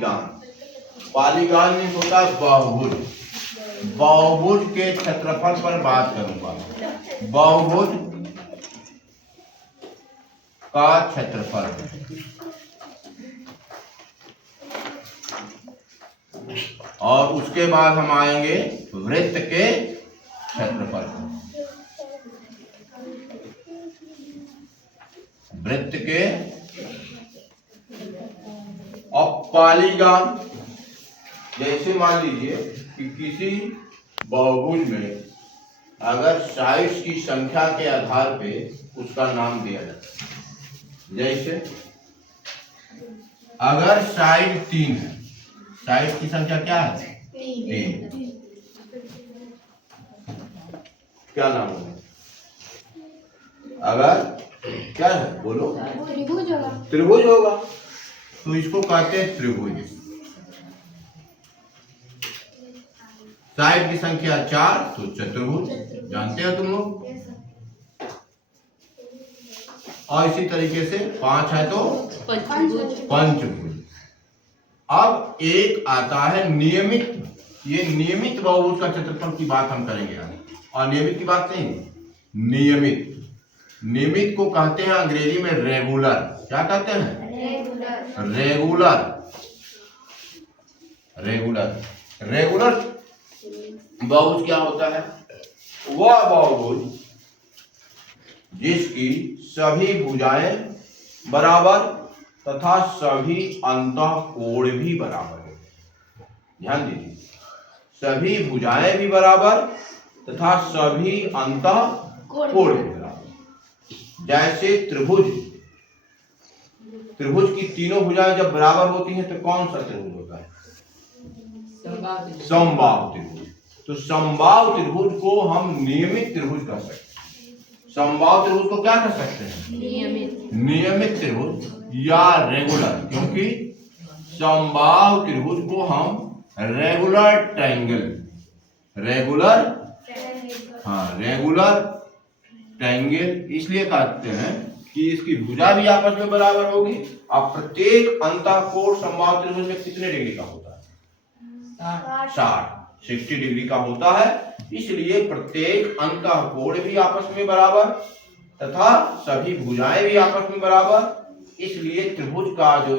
Polygon. Polygon में होता है बहुभुज। बहुभुज के क्षेत्रफल पर बात करूंगा। बहुभुज का क्षेत्रफल, और उसके बाद हम आएंगे वृत्त के क्षेत्रफल पर। वृत्त के और पॉलीगॉन, जैसे मान लीजिए कि किसी बहुभुज में अगर साइड्स की संख्या के आधार पे उसका नाम दिया जाता है। जैसे अगर साइड 3 है, साइड की संख्या क्या है? 3। क्या नाम होगा? अगर क्या है बोलो? त्रिभुज होगा। त्रिभुज होगा, तो इसको कहते हैं त्रिभुज। साइड की संख्या 4 तो चतुर्भुज, जानते हो तुम लोग। और इसी तरीके से 5 है तो पंचभुज। अब एक आता है नियमित। ये नियमित बहुभुज का क्षेत्रफल की बात हम करेंगे, अनियमित की बात नहीं। नियमित, नियमित को कहते हैं अंग्रेजी में रेगुलर। क्या कहते हैं? रेगुलर। रेगुलर रेगुलर बहुभुज क्या होता है? वह बहुभुज जिसकी सभी भुजाएं बराबर तथा सभी अंतःकोण भी बराबर है। ध्यान दीजिए, सभी भुजाएं भी बराबर तथा सभी अंतःकोण भी बराबर। जैसे त्रिभुज, त्रिभुज की तीनों भुजाएं जब बराबर होती हैं तो कौन सा त्रिभुज होता है? समबाहु त्रिभुज। तो समबाहु त्रिभुज को हम नियमित त्रिभुज कह सकते हैं। समबाहु त्रिभुज को क्या कह सकते हैं? नियमित त्रिभुज या रेगुलर, क्योंकि समबाहु त्रिभुज को हम रेगुलर ट्रायंगल, रेगुलर ट्रायंगल इसलिए कहते हैं कि इसकी भुजा भी आपस में बराबर होगी और प्रत्येक अंतःकोण समबाहु त्रिभुज में कितने डिग्री का होता है? 60 डिग्री का होता है। इसलिए प्रत्येक अंतःकोण भी आपस में बराबर तथा सभी भुजाएं भी आपस में बराबर। इसलिए त्रिभुज का जो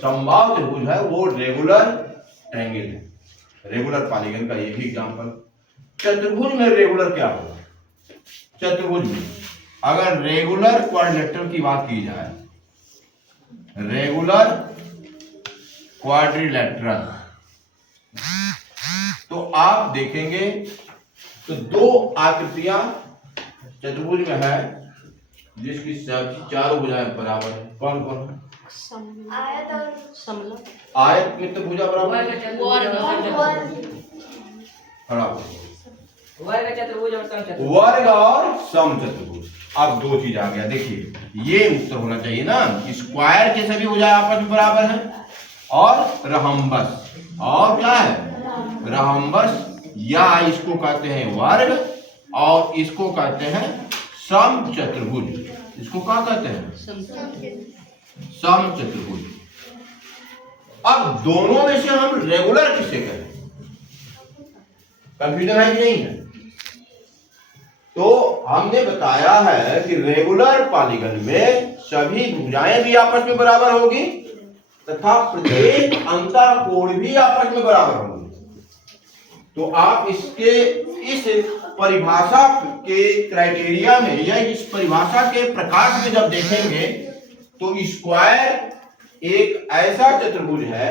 समबाहु त्रिभुज है वो रेगुलर ट्रायंगल है। रेगुलर पॉलीगन का ये भी एग्जांपल। चतुर्भुज में रेगुलर क्या होगा? चतुर्भुज में अगर रेगुलर क्वाड्रिलेटरल की बात की जाए, रेगुलर क्वाड्रिलेटरल, तो आप देखेंगे तो 2 आकृतियां चतुर्भुज में है जिसकी सभी चारों भुजाएं बराबर है। कौन कौन? आयत और समलंब। आयत में तो भुजा बराबर, वर्ग और समचतुर्भुज। अब 2 चीज आ गया। देखिए, ये उत्तर होना चाहिए ना, स्क्वायर के सभी भुजाएं आपस में बराबर हैं और रहम्बस, और क्या है? रहम्बस, या इसको कहते हैं वर्ग और इसको कहते हैं समचतुर्भुज। इसको क्या कहते हैं? समचतुर्भुज। अब दोनों में से हम रेगुलर किसे करें? कंफ्यूजन है कि नहीं है? तो हमने बताया है कि रेगुलर पॉलीगन में सभी भुजाएं भी आपस में बराबर होगी तथा प्रत्येक अंतःकोण भी आपस में बराबर होंगे। तो आप इसके इस परिभाषा के क्राइटेरिया में या इस परिभाषा के प्रकाश में जब देखेंगे तो स्क्वायर एक ऐसा चतुर्भुज है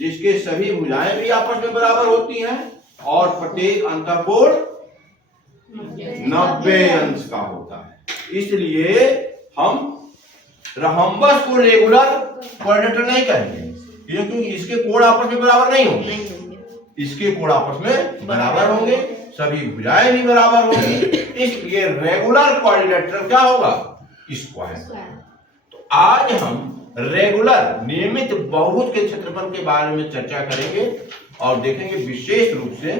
जिसके सभी भुजाएं भी आपस में बराबर होती हैं और प्रत्येक अंतःकोण 90 अंश का होता है। इसलिए हम रहम्बस को रेगुलर क्वाड्रिलेटरल नहीं कहेंगे, क्योंकि इसके कोण आपस में बराबर नहीं होंगे। इसके कोण आपस में बराबर होंगे, सभी भुजाएं भी बराबर होंगी। इसलिए रेगुलर क्वाड्रिलेटरल क्या होगा? स्क्वायर। तो आज हम रेगुलर नियमित बहुभुज के क्षेत्रफल के बारे में चर्चा करेंगे और देखेंगे विशेष रूप से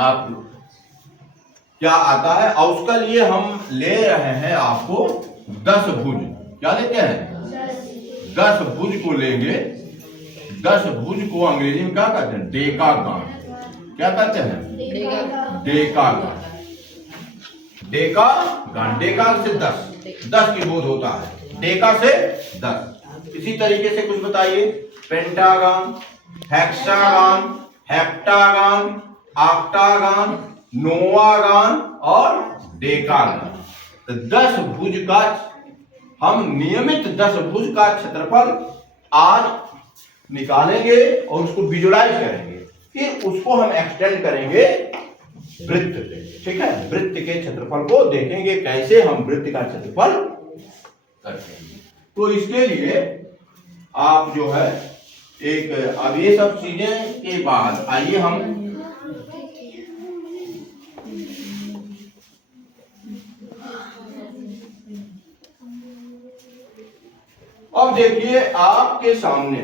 आप क्या आता है। और उसके लिए हम ले रहे हैं आपको 10 भुज। क्या लेते हैं? 10 भुज को लेंगे 10 भुज को अंग्रेजी में क्या कहते हैं? डेकागान। क्या कहते हैं? डेकागान। डेकागान, डेका से 10 की बोध होता है, डेका से 10। इसी तरीके से कुछ बताइए। पेंटागान, हेक्सागान, हेप्टागान, ऑक्टागान, नोवागान और डेकागान। तो 10 भुज का हम नियमित 10 भुज का क्षेत्रफल आज निकालेंगे और उसको विजुलाइज करेंगे, फिर उसको हम एक्सटेंड करेंगे वृत्त पे। ठीक है, वृत्त के क्षेत्रफल को देखेंगे कैसे हम वृत्त का क्षेत्रफल करते हैं। तो इसके लिए आप जो है एक, अब ये सब चीजें के बाद आइए हम अब देखिए आपके सामने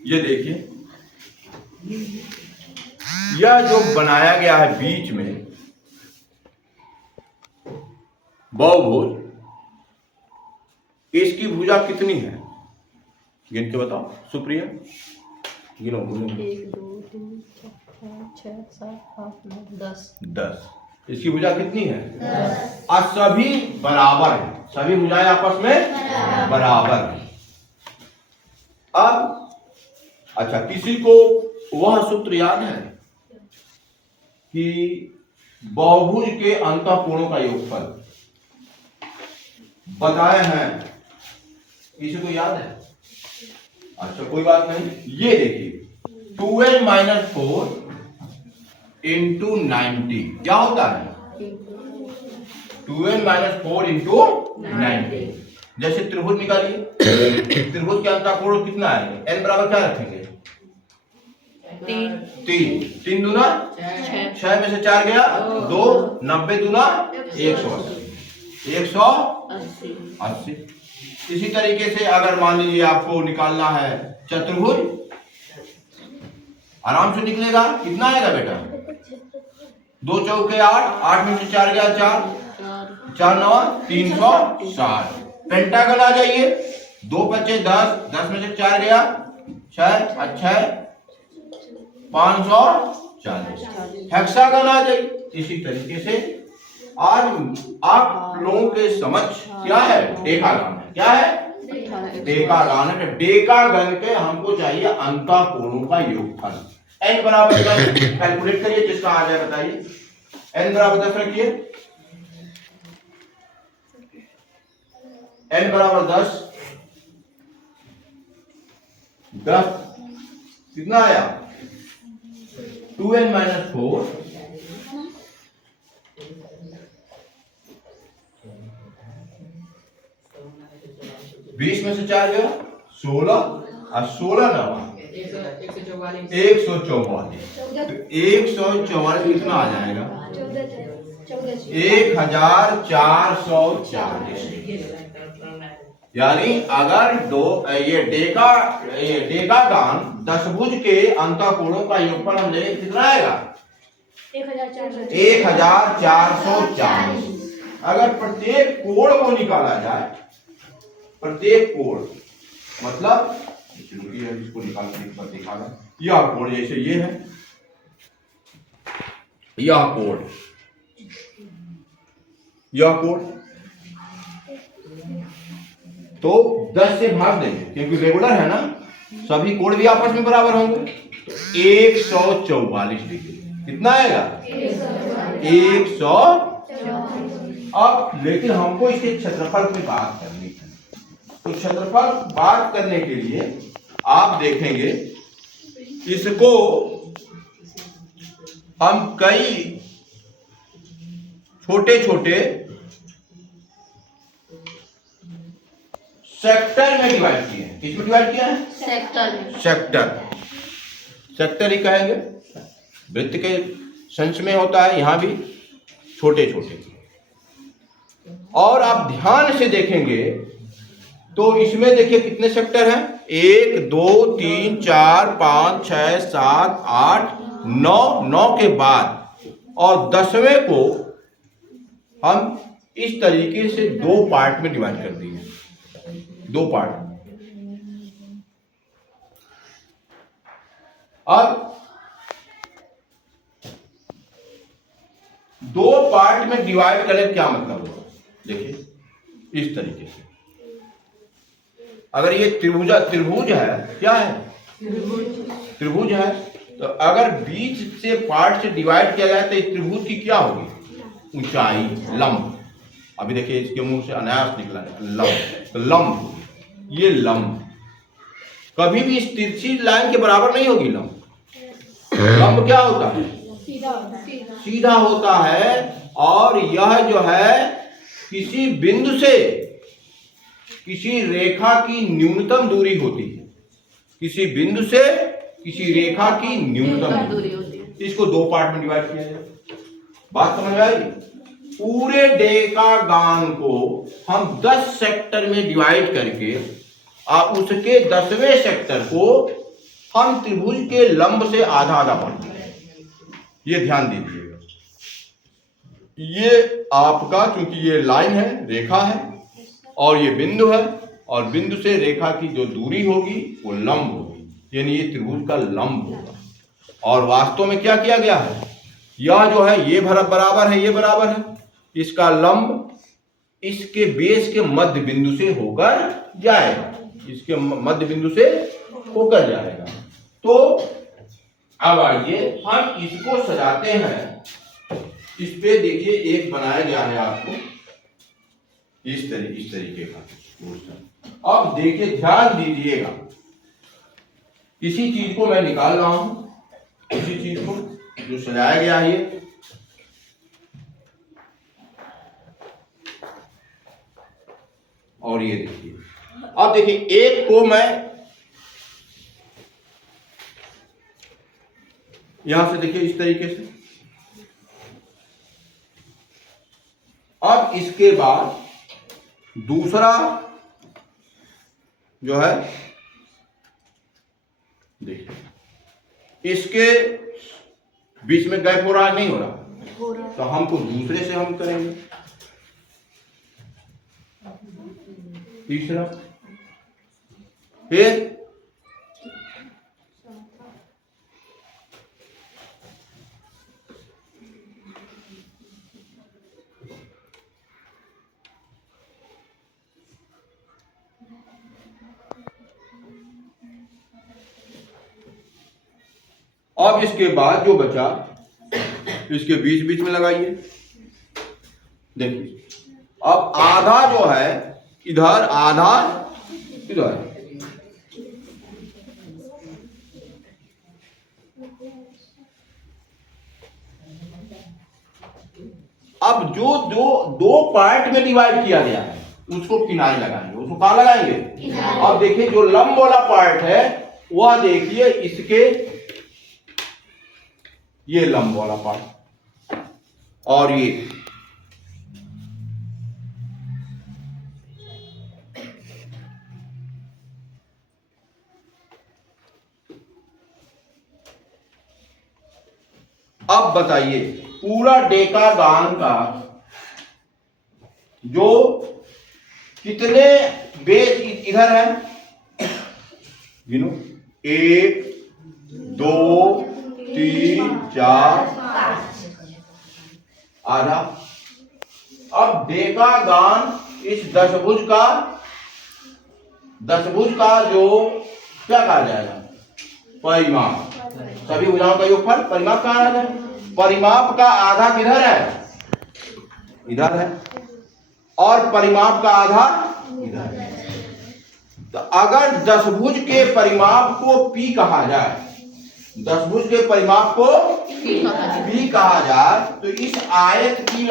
ये देखिए, यह जो बनाया गया है बीच में बहुभुज, इसकी भुजा कितनी है? गिन के बताओ सुप्रिया, गिनो। 1 2 3 4 5 6 7 8 9 10। इसकी भुजा कितनी है? 10। और सभी बराबर है, सभी भुजाएं आपस में बराबर है। अब अच्छा, किसी को वह सूत्र याद है कि बहुभुज के अंतःकोणों का योगफल बताए हैं? किसी को याद है? अच्छा, कोई बात नहीं। ये देखिए 2n - 4 इंटू 90 क्या होता है? 2n - 4 into 90। जैसे त्रिभुज निकालिए, त्रिभुज के अंतःकोण कितना है? n बराबर क्या रखेंगे? 3। 3 दूना 6 में से 4 गया 2, 90 दूना 180, 180। इसी तरीके से अगर मान लीजिए आपको निकालना है चतुर्भुज, आराम से निकलेगा। कितना आएगा बेटा? 2 चौके 8, 8 में से 4 गया 4, 4 9 360। पेंटागन आ जाइए, 2 बचे 10, 10 में से 4 गया 6, अच्छा 540। हेक्सागन आ जाइए। इसी तरीके से आज आप लोगों के समझ क्या है? डेकागन है। क्या है? डेकागन है। डेकागन के हमको चाहिए अंतःकोणों का योगफल। n बराबर 10 कैलकुलेट करिए, जिसका आ जाए बताइए। n बराबर 10 रखिए, n बराबर 10 कितना आया? 2n - 4 20 में से 4 गया 16 और 16 9 144। 144 कितना आ जाएगा? 1440। यानी अगर ये डेकागान 10 भुज के अंतःकोणों का योगफल हम लेंगे कितना आएगा? 1440। अगर प्रत्येक कोण को निकाला जाए, प्रत्येक कोण मतलब इसको निकाल कर दिखाना, यह कोण जैसे ये है, यह कोण, यह कोण, तो 10 से भाग देंगे क्योंकि रेगुलर है ना, सभी कोण भी आपस में बराबर होंगे। 144 डिग्री कितना आएगा? 144। अब लेकिन हमको इसके क्षेत्रफल की बात करनी है, तो क्षेत्रफल बात करने के लिए आप देखेंगे इसको हम कई छोटे छोटे सेक्टर में डिवाइड किए हैं। किसमें डिवाइड किया है? सेक्टर में। सेक्टर ही कहेंगे, वृत्त के संच में होता है, यहां भी छोटे छोटे। और आप ध्यान से देखेंगे तो इसमें देखिए कितने सेक्टर हैं? 1 2 3 4 5 6 7 8 9, 9 के बाद और 10वें को हम इस तरीके से 2 पार्ट में डिवाइड कर दिए, 2 पार्ट। अब दो पार्ट में डिवाइड करें क्या मतलब होगा, देखिए इस तरीके से। अगर ये त्रिभुज है, क्या है, त्रिभुज है, तो अगर बीच से पार्ट से डिवाइड किया जाए तो इस त्रिभुज की क्या होगी, ऊंचाई, लंब। अभी देखिए इसके मुंह से अनायास निकला है लंब, तो लंब, ये लंब कभी भी इस तिरछी लाइन के बराबर नहीं होगी। लंब क्या होता है, सीधा होता है। और यह जो है किसी बिंदु से किसी रेखा की न्यूनतम दूरी होती है, किसी बिंदु से किसी रेखा की न्यूनतम दूरी होती है। इसको दो पार्ट में डिवाइड किया जाए, बात समझ में आई। पूरे डेकागान को हम 10 सेक्टर में डिवाइड करके और उसके 10वें सेक्टर को हम त्रिभुज के लंब से आधा आधा बांटेंगे। ये ध्यान दीजिएगा, ये आपका, क्योंकि ये लाइन है, रेखा है, और ये बिंदु है, और बिंदु से रेखा की जो दूरी होगी वो लंब होगी, यानी ये त्रिभुज का लंब होगा। और वास्तव में क्या किया गया है, यह जो है ये बराबर है, ये बराबर है, इसका लंब इसके बेस के मध्य बिंदु से होकर जाएगा, इसके मध्य बिंदु से होकर जाएगा। तो अब आइए हम इसको सजाते हैं। इस पे देखिए एक बनाया गया है आपको इस तरीके का। अब देखिए ध्यान दीजिएगा, इसी चीज को मैं निकाल रहा हूं, इसी चीज को जो सजाया गया है ये। और ये देखिए, अब देखिए एक को मैं यहां से देखिए इस तरीके से। अब इसके बाद दूसरा जो है देखिए, इसके बीच में गैप हो रहा है, नहीं हो रहा, तो हमको दूसरे से हम करेंगे। तीसरा, फिर अब इसके बाद जो बचा इसके बीच बीच में लगाइए। देखिए अब आधा जो है इधर, आधा इधर। अब जो दो पार्ट में डिवाइड किया गया है उसको किनारे लगाएंगे। उसको कहां लगाएंगे? अब देखिए जो लंब वाला पार्ट है वह देखिए इसके, ये लंब वाला पार्ट, और ये अब बताइए पूरा डेकागान का जो कितने बेस इधर है, गिनो, 1 2 3 4 आधा। अब डेकागान इस दशभुज का जो क्या कहा जाएगा, परिमाप। सभी भुजाओं का योगफल परिमाप कहा जाएगा। परिमाप का आधा किधर है, इधर है, और परिमाप का आधा इधर है। तो अगर दशभुज के परिमाप को P कहा जाए, दशभुज के परिमाप को P कहा जाए, तो इस आयत की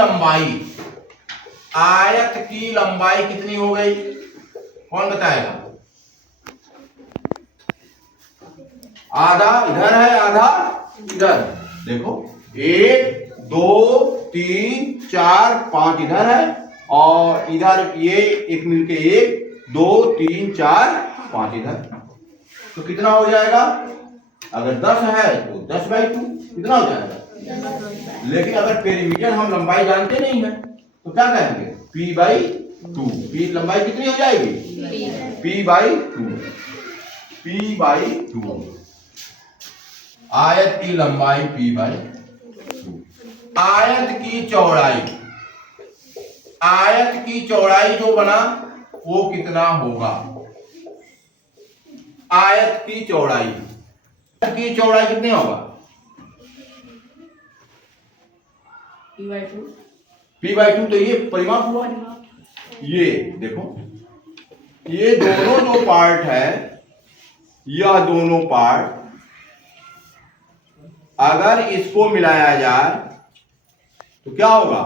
लंबाई कितनी हो गई, कौन बताएगा? आधा इधर है, आधा इधर। देखो 1 2 3 4 5 इधर है, और इधर ये एक मिलके 1 2 3 4 5 इधर। तो कितना हो जाएगा? अगर 10 है तो 10/2 कितना हो जाएगा। लेकिन अगर पेरीमीटर हम लंबाई जानते नहीं है तो क्या कहेंगे, P/2। P लंबाई कितनी हो जाएगी, P/2। आयत की लंबाई p/2। आयत की चौड़ाई, आयत की चौड़ाई जो बना वो कितना होगा? आयत की चौड़ाई, आयत की चौड़ाई कितनी होगा? p/2। तो ये परिमाप हुआ। ये देखो, ये दोनों जो पार्ट है, यह दोनों पार्ट अगर इसको मिलाया जाए तो क्या होगा?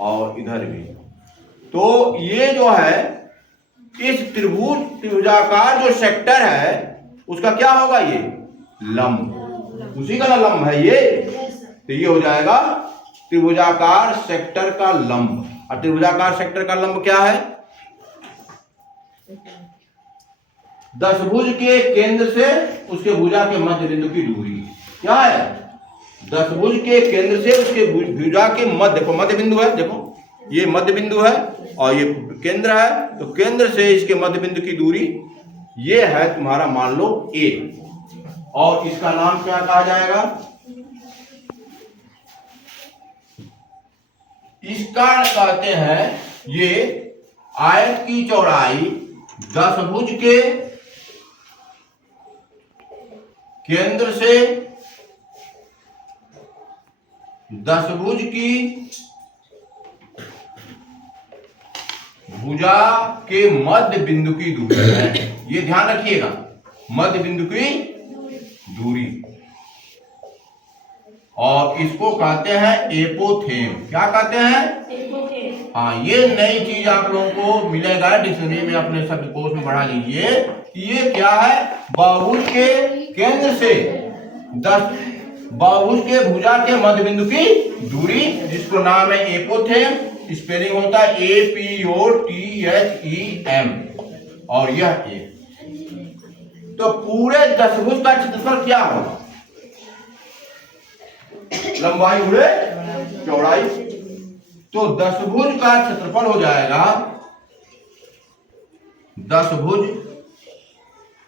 और इधर भी। तो ये जो है, इस त्रिभुजाकार जो सेक्टर है उसका क्या होगा? ये लंब, उसी का ना लंब है ये। तो ये हो जाएगा त्रिभुजाकार सेक्टर का लंब। और त्रिभुजाकार सेक्टर का लंब क्या है? दशभुज के केंद्र से उसके भुजा के मध्य बिंदु की दूरी क्या है? दशभुज के केंद्र से उसके भुजा के मध्य बिंदु है, देखो ये मध्य बिंदु है और ये केंद्र है, तो केंद्र से इसके मध्य बिंदु की दूरी ये है तुम्हारा, मान लो a। और इसका नाम क्या कहा जाएगा? इसका कहते हैं, ये आयत की चौड़ाई दशभुज के केंद्र से दशभुज की भुजा के मध्य बिंदु की दूरी है। ये ध्यान रखिएगा, मध्य बिंदु की दूरी। और इसको कहते हैं एपोथेम। क्या कहते हैं? एपोथेम। हाँ, ये नई चीज आप लोगों को मिलेगा डिक्शनरी में, अपने शब्दकोश में बढ़ा लीजिए कि ये क्या है? बहुभुज के केंद्र से बहुभुज के भुजा के मध्य बिंदु की दूरी, जिसको नाम है एपोथेम। स्पेलिंग होता है APOTHEM और यह ए। तो पूरे दशभुज का क्षेत्रफल क्या होगा? लंबाई गुणे चौड़ाई। तो दशभुज का क्षेत्रफल हो जाएगा, दशभुज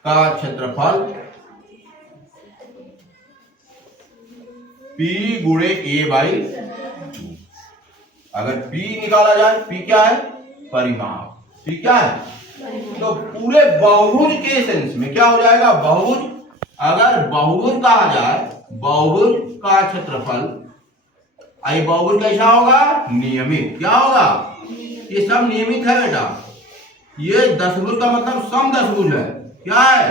का क्षेत्रफल P गुणे A/2। अगर P निकाला जाए, P क्या है? परिमाप। P क्या है? तो पूरे बहुभुज के सेंस में क्या हो जाएगा? बहुभुज, अगर बहुभुज कहा जाए, बहुभुज का क्षेत्रफल, आई बहुभुज कैसा होगा? नियमित। क्या होगा? ये सब नियमित है बेटा। ये दशभुज का मतलब सम दशभुज है। क्या है?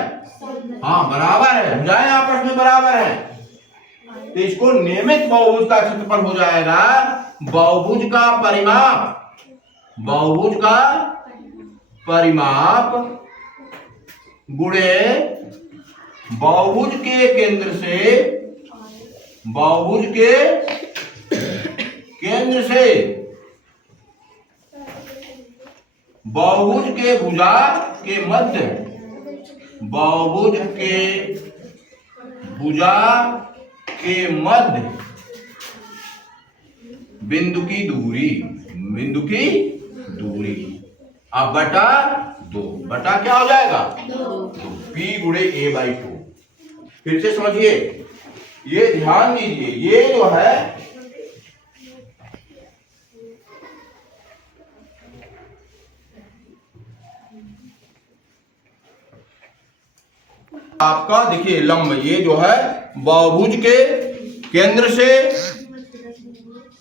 हाँ, बराबर है, भुजाएं आपस में बराबर है। तो इसको नियमित बहुभुज का क्षेत्रफल हो जाएगा बहुभुज का परिमाप, बहुभुज का परिमाप गुणे बहुभुज के केंद्र से, बहुभुज के केंद्र से बहुभुज के भुजा के मध्य, बहुभुज के भुजा के मध्य बिंदु की दूरी, बिंदु की दूरी। अब बटा 2, बटा क्या हो जाएगा? 2। P गुणे A/2। फिर से समझिए, ये ध्यान दीजिए, ये जो है आपका, देखिए लंब, ये जो है बहुभुज के केंद्र से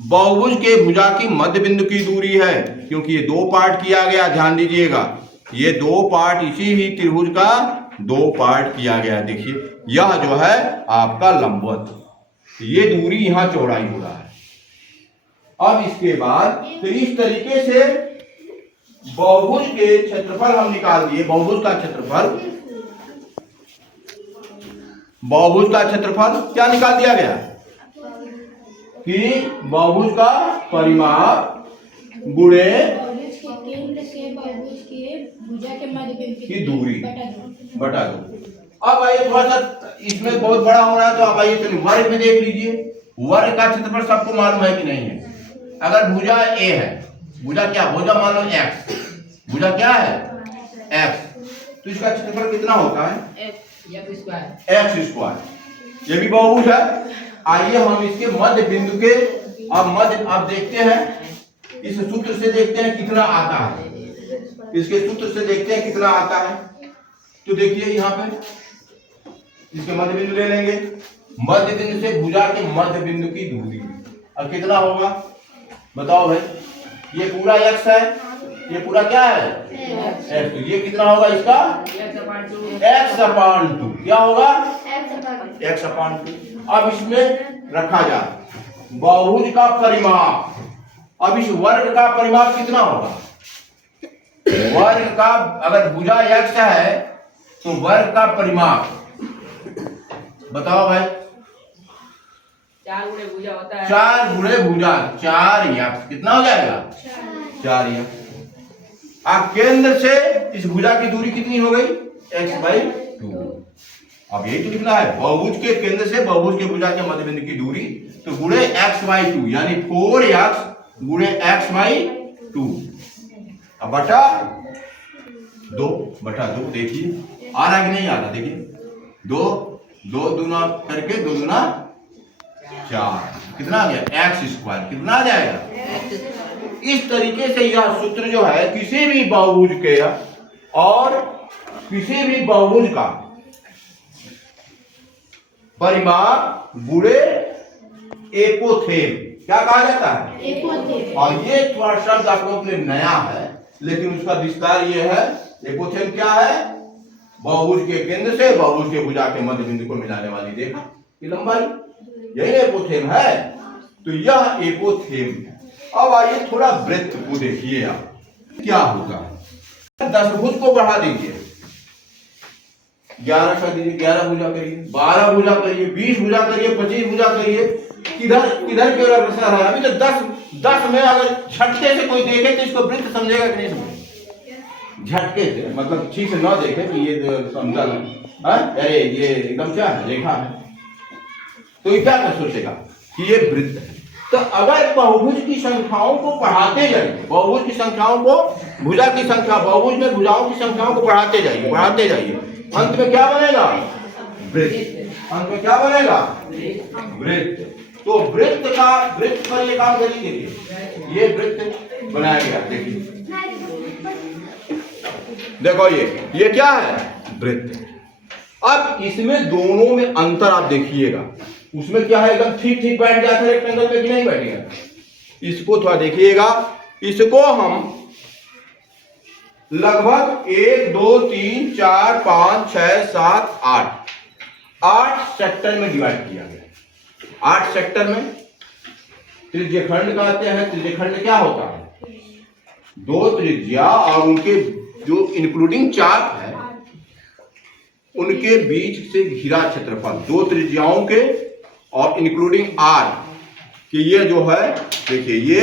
बहुभुज के भुजा की मध्य बिंदु की दूरी है, क्योंकि ये दो पार्ट किया गया। ध्यान दीजिएगा, ये दो पार्ट, इसी ही त्रिभुज का दो पार्ट किया गया। देखिए यह जो है आपका लंबवत, ये दूरी यहां चौड़ाई हो रहा है। अब इसके बाद तो इस तरीके से बहुभुज के क्षेत्रफल हम निकाल दिए। बहुभुज का क्षेत्रफल, बहुभुज का क्षेत्रफल क्या निकाल दिया गया कि बहुभुज का परिमाप गुणे की दूरी बटा 2। अब आइए थोड़ा सा, इसमें बहुत बड़ा हो रहा है, तो अब आइए चलिए वर्ग में देख लीजिए। वर्ग का क्षेत्रफल सबको मालूम है कि नहीं है? अगर भुजा A है, भुजा क्या? भुजा मान लो X, भुजा क्या है? एक्स, तो इसका क्षेत्रफल कितना होता है? X square. ये भी बहुभुज है। आइए हम इसके मध्य बिंदु के अब देखते हैं, इस सूत्र से देखते हैं कितना आता है। इसके सूत्र से देखते हैं कितना आता है। तो देखिए यहाँ पे इसके मध्य बिंदु ले लेंगे, मध्य बिंदु से भुजा के मध्य बिंदु की दूरी अब कितना होगा बताओ भाई। ये पूरा एक्स है, ये पूरा क्या है एक्स, तो ये कितना होगा इसका x/2। क्या होगा x/2। अब इसमें रखा जाए बहुभुज का परिमाप। अब इस वर्ग का परिमाप कितना होगा? वर्ग का, अगर भुजा x है तो वर्ग का परिमाप बताओ भाई। 4 गुणे भुजा होता है, 4 गुणे भुजा 4 x कितना हो जाएगा 4 x। अब केंद्र से इस भुजा की दूरी कितनी हो गई x/2। अब यही तो लिखना है, बहुभुज के केंद्र से बहुभुज के भुजा के मध्य बिंदु की दूरी, तो गुणे x/2 यानी 4x गुणे x/2 अब बटा 2 देखिए आ रहा है कि नहीं आ रहा? देखिए 2 दूना करके 2 दूना 4 कितना आ गया x²। कितना आ जाएगा? इस तरीके से यह सूत्र जो है किसी भी बहुभुज के और किसी भी बहुभुज का परिमाप गुणे एपोथेम क्या कहा जाता है? एपोथेम। और ये थोड़ा शब्द आप लोगों के लिए नया है, लेकिन उसका विस्तार ये है। एपोथेम क्या है? बहुभुज के केंद्र से बहुभुज के भुजा के मध्य बिंदु को मिलाने वाली रेखा की लंबाई, यही एपोथेम है। तो यह एपोथेम है। अब आइए थोड़ा वृत्त को देखिए आप क्या होगा। 10 भुज को बढ़ा दीजिए, 11 कर दीजिए, 11 भुजा करिए, 12 भुजा करिए, 20 भुजा करिए, 25 भुजा करिए। किधर की ओर अग्रसर है? अभी तो 10 में अगर झटके से कोई देखे तो इसको वृत्त समझेगा कि नहीं समझेगा? झटके से मतलब ठीक से ना देखे कि ये समतल है, अरे ये एकदम क्या है रेखा है, तो ये क्या सोचेगा कि ये वृत्त है। तो अगर बहुभुज की संख्याओं को बढ़ाते जाइए, बहुभुज की संख्याओं को, भुजा की संख्या, बहुभुज में भुजाओं की संख्याओं को बढ़ाते जाइए, अंत में क्या बनेगा? वृत्त। अंत में क्या बनेगा? वृत्त। तो वृत्त पर ये काम करिए, ये वृत्त बनाया गया। देखो ये क्या है? वृत्त। अब इसमें दोनों में अंतर आप देखिएगा, उसमें क्या है एकदम ठीक बैठ जाता है रेक्टेंगल पे कि नहीं बैठेगा? इसको थोड़ा देखिएगा, इसको हम लगभग 1 2 3 4 5 6 7 8 सेक्टर में डिवाइड किया गया। 8 सेक्टर में त्रिज्यखंड कहते हैं। त्रिज्यखंड क्या होता है? 2 त्रिज्या और उनके जो इंक्लूडिंग चाप है उनके बीच से घिरा क्षेत्रफल, 2 त्रिज्याओं के और इंक्लूडिंग आर कि ये जो है देखिए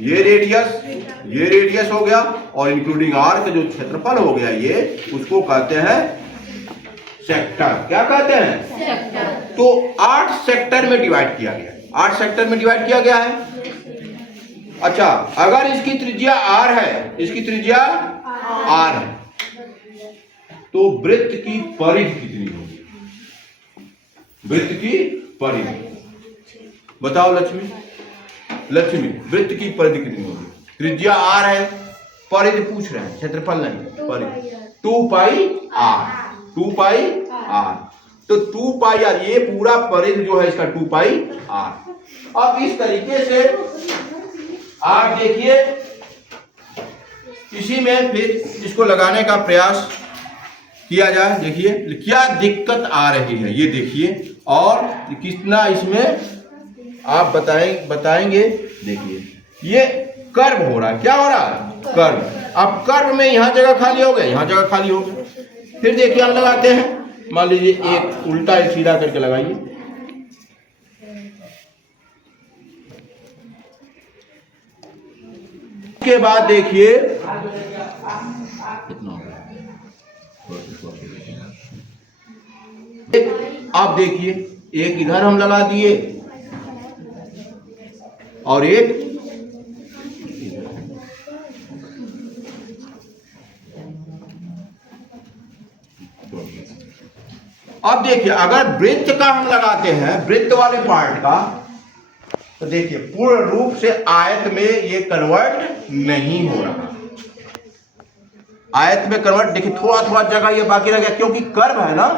ये रेडियस हो गया और इंक्लूडिंग आर का जो क्षेत्रफल हो गया ये, उसको कहते हैं सेक्टर। क्या कहते हैं? सेक्टर। तो 8 सेक्टर में डिवाइड किया गया, 8 सेक्टर में डिवाइड किया गया है। अच्छा, अगर इसकी त्रिज्या r है, इसकी त्रिज्या r है, तो वृत्त की परिधि कितनी होगी? वृत्त की परिधि बताओ लक्ष्मी, वृत्त की परिधि कितनी होगी? त्रिज्या r है, परिधि पूछ रहे हैं, क्षेत्रफल नहीं, परिधि 2πr। तो 2πr ये पूरा परिधि जो है इसका 2πr। अब इस तरीके से आप देखिए, इसी में फिर इसको लगाने का प्रयास किया जाए। देखिए क्या दिक्कत आ रही है ये देखिए, और कितना इसमें आप बताएंगे। देखिए ये कर्व हो रहा है, क्या हो रहा है? कर्व। अब कर्व में यहाँ जगह खाली हो गया, यहाँ जगह खाली हो गया। फिर देखिए हम लगाते हैं, मान लीजिए एक उल्टा एक सीधा करके लगाइए। उसके बाद देखिए आप देखिए एक इधर हम लगा दिए और एक अब देखिए अगर वृत्त का हम लगाते हैं, वृत्त वाले पार्ट का, तो देखिए पूर्ण रूप से आयत में ये कन्वर्ट नहीं हो रहा। आयत में कन्वर्ट, देखिए थोड़ा थोड़ा जगह ये बाकी रह गया, क्योंकि कर्व है ना,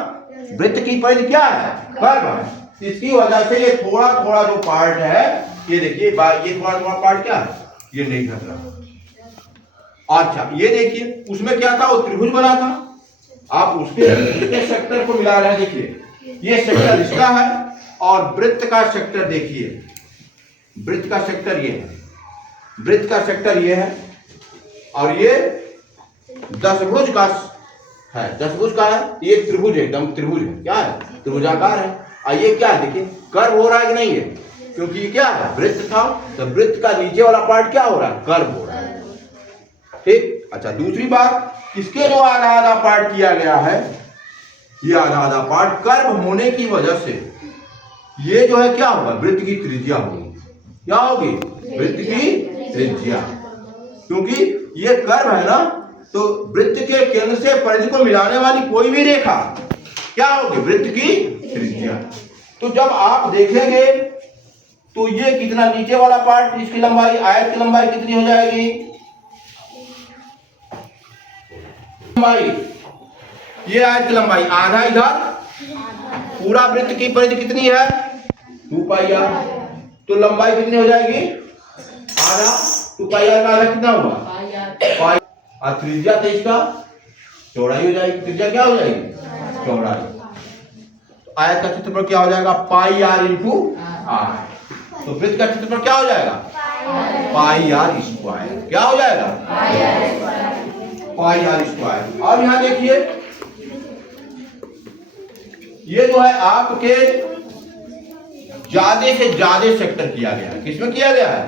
वृत्त की परिधि क्या है, कर्व है। इसकी वजह से ये थोड़ा थोड़ा जो पार्ट है, ये देखिए ये थोड़ा थोड़ा पार्ट क्या है, ये नहीं घट रहा। अच्छा ये देखिए उसमें क्या था, वो त्रिभुज बना था, आप उसके सेक्टर को मिला रहे हैं। देखिए ये सेक्टर इसका है और वृत्त का सेक्टर देखिए, वृत्त का सेक्टर ये है, वृत्त का सेक्टर ये है और ये दशभुज का है, दशभुज का है, ये त्रिभुज एकदम त्रिभुज है, क्या है, त्रिभुजाकार है। और ये क्या है, देखिए कर्व हो रहा है कि नहीं है, क्योंकि ये क्या है, वृत्त था, तो वृत्त का नीचे वाला पार्ट क्या हो रहा है, कर्व हो रहा है। ठीक। अच्छा दूसरी बात, इसके जो आधा आधा पार्ट किया गया है, ये आधा आधा पार्ट कर्व होने की वजह से ये जो है क्या होगा, वृत्त की त्रिज्या होगी, क्या होगी, वृत्त की त्रिज्या। क्योंकि ये कर्व है ना, तो वृत्त के केंद्र से परिधि को मिलाने वाली कोई भी रेखा क्या होगी, वृत्त की त्रिज्या। तो जब आप देखेंगे तो ये कितना नीचे वाला पार्ट, इसकी लंबाई, आयत की लंबाई कितनी हो जाएगी, लंबाई, ये आयत की लंबाई आधा इधर, पूरा वृत्त की परिधि कितनी है, 2 पाई r, तो लंबाई कितनी हो जाएगी, आधा, 2 पाई r का आधा कितना हुआ, पाई, और त्रिज्या तो इसका चौड़ाई हो जाएगी, त्रिज्या क्या हो जाएगी, चौड़ाई। तो आयत का क्षेत्रफल क्या हो जाएगा, पाई r इंटू r, तो वृत्त का क्षेत्रफल क्या हो जाएगा, पाई r स्क्वायर, क्या हो जाएगा, पाई r स्क्वायर। अब यहां देखिए ये जो है आपके ज्यादा से ज्यादा सेक्टर किया गया है, किसमें किया गया है,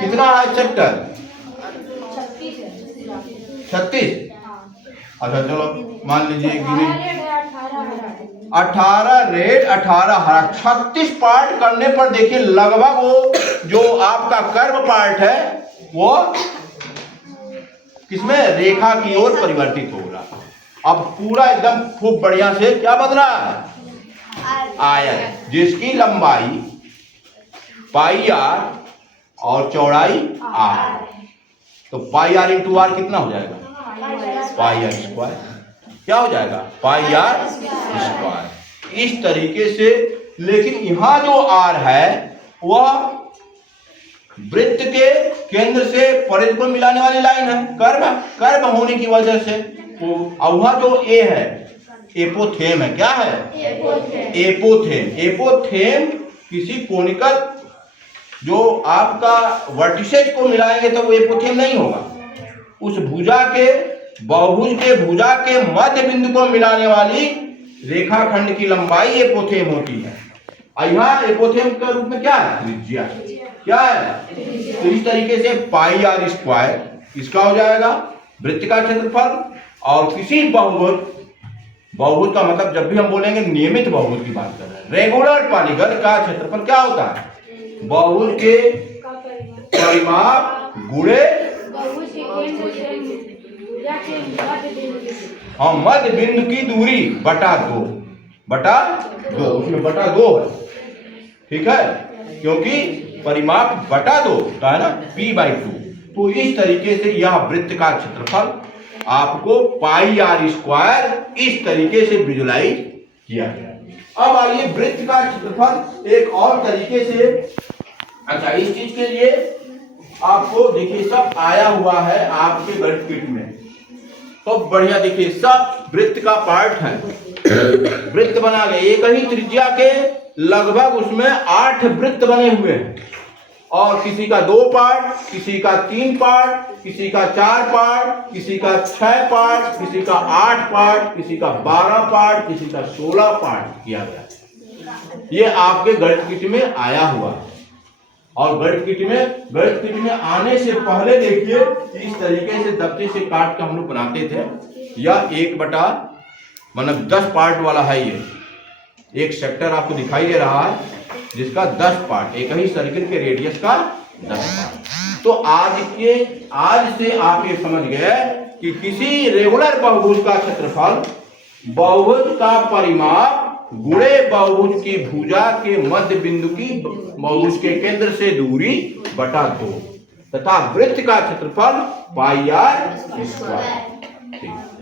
कितना है सेक्टर, 36। अच्छा चलो मान लीजिए 18 रेड 18 हरा, 36 पार्ट करने पर देखिए लगभग वो जो आपका कर्व पार्ट है वो किसमें, रेखा की ओर परिवर्तित हो रहा। अब पूरा एकदम खूब बढ़िया से क्या बन रहा है, आयत, जिसकी लंबाई पाई r और चौड़ाई r, तो पाई r इंटू r कितना हो जाएगा, पाई r स्क्वायर, क्या हो जाएगा, पाई r स्क्वायर। इस तरीके से, लेकिन यहां जो r है वह वृत्त के केंद्र से परिधि को मिलाने वाली लाइन है, कर्व होने की वजह से। और वहां जो a है, एपोथेम है, क्या है, एपोथेम। एपोथेम किसी कोनिकल जो आपका वर्टिसेज को मिलाएंगे तो वो एपोथेम नहीं होगा, उस भुजा के, बहुभुज के भुजा के मध्य बिंदु को मिलाने वाली रेखाखंड की लंबाई एपोथेम होती है। यहाँ एपोथेम के रूप में क्या है, त्रिज्या, क्या है, तो इस तरीके से पाई r स्क्वायर इसका हो जाएगा वृत्त का क्षेत्रफल। और किसी बहुभुज का मतलब जब भी हम बोलेंगे नियमित बहुभुज की बात कर रहे हैं, रेगुलर पॉलीगन का क्षेत्रफल क्या होता है, बहुभुज के परिमाप गुणे हाँ मध्य बिंदु की दूरी बटा 2, उसमें बटा 2 है, ठीक है, क्योंकि परिमाप बटा 2 का है ना, p/2। तो इस तरीके से यह वृत्त का क्षेत्रफल आपको पाई r स्क्वायर इस तरीके से विजुलाइज किया गया। अब आइए वृत्त का क्षेत्रफल एक और तरीके से। अच्छा इस चीज के लिए आपको देखिए सब आया हुआ है आपके गणित किट में, तो बढ़िया देखिए सब वृत्त का पार्ट है, वृत्त बना गया, एक ही त्रिज्या के लगभग उसमें 8 वृत्त बने हुए हैं, और किसी का 2 पार्ट, किसी का 3 पार्ट, किसी का 4 पार्ट, किसी का 6 पार्ट, किसी का 8 पार्ट, किसी का 12 पार्ट, किसी का 16 पार्ट किया गया। ये आपके गणित किट में आया हुआ है। और गणित किट में आने से पहले देखिए इस तरीके से दफ्ते से काट के हम लोग बनाते थे। यह 1/, मतलब 10 पार्ट वाला है। ये एक सेक्टर आपको दिखाई दे रहा है जिसका 10 पार्ट, एक ही सर्किल के रेडियस का 10 पार्ट। तो आज से आप ये समझ गए कि किसी रेगुलर बहुभुज का क्षेत्रफल बहुभुज का परिमाप गुणे बहुभुज की भुजा के मध्य बिंदु की बहुभुज के केंद्र से दूरी बटा 2 तथा वृत्त का क्षेत्रफल पाई r स्क्वायर। ठीक।